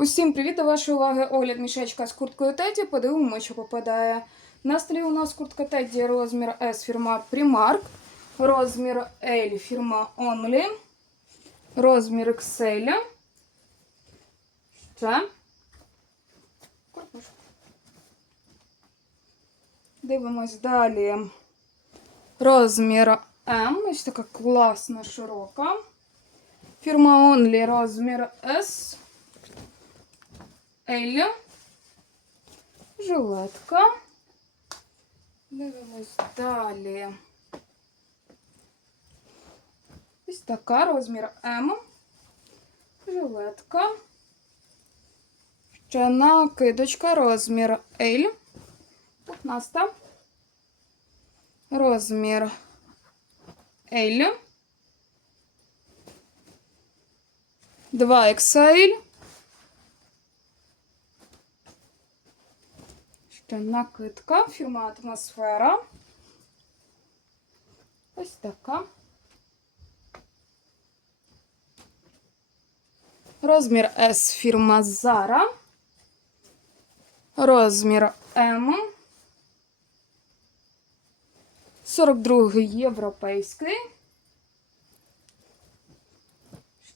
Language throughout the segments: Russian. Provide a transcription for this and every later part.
Усім привіт до вашої уваги огляд мішечка з курткою Теді. Подивимося, що попадає. На столі у нас куртка Теді розмір S фірма Primark, розмір L фірма Only, розмір XL. Ще. Корпушка. Дивимось далі. Розмір М. Ось така класна, широка. Фірма Only розмір S. Елля. Жилетка. Дивимось далі. Ось така розмір М. Жилетка. Ще накидочка розмір L. Пухнаста. Розмір L. 2XL. Ще накидка, фірма Атмосфера. Ось така. Розмір S фірма Zara. Розмір М. 42 європейський.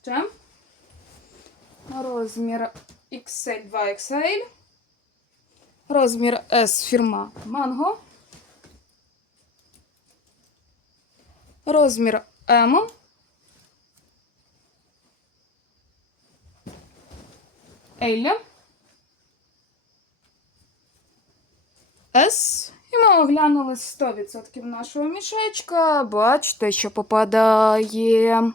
Ще. Розмір XL 2XL. Розмір S фірма Mango. Розмір M. L. S. І ми оглянули 100% нашого мішечка. Бачите, що попадає.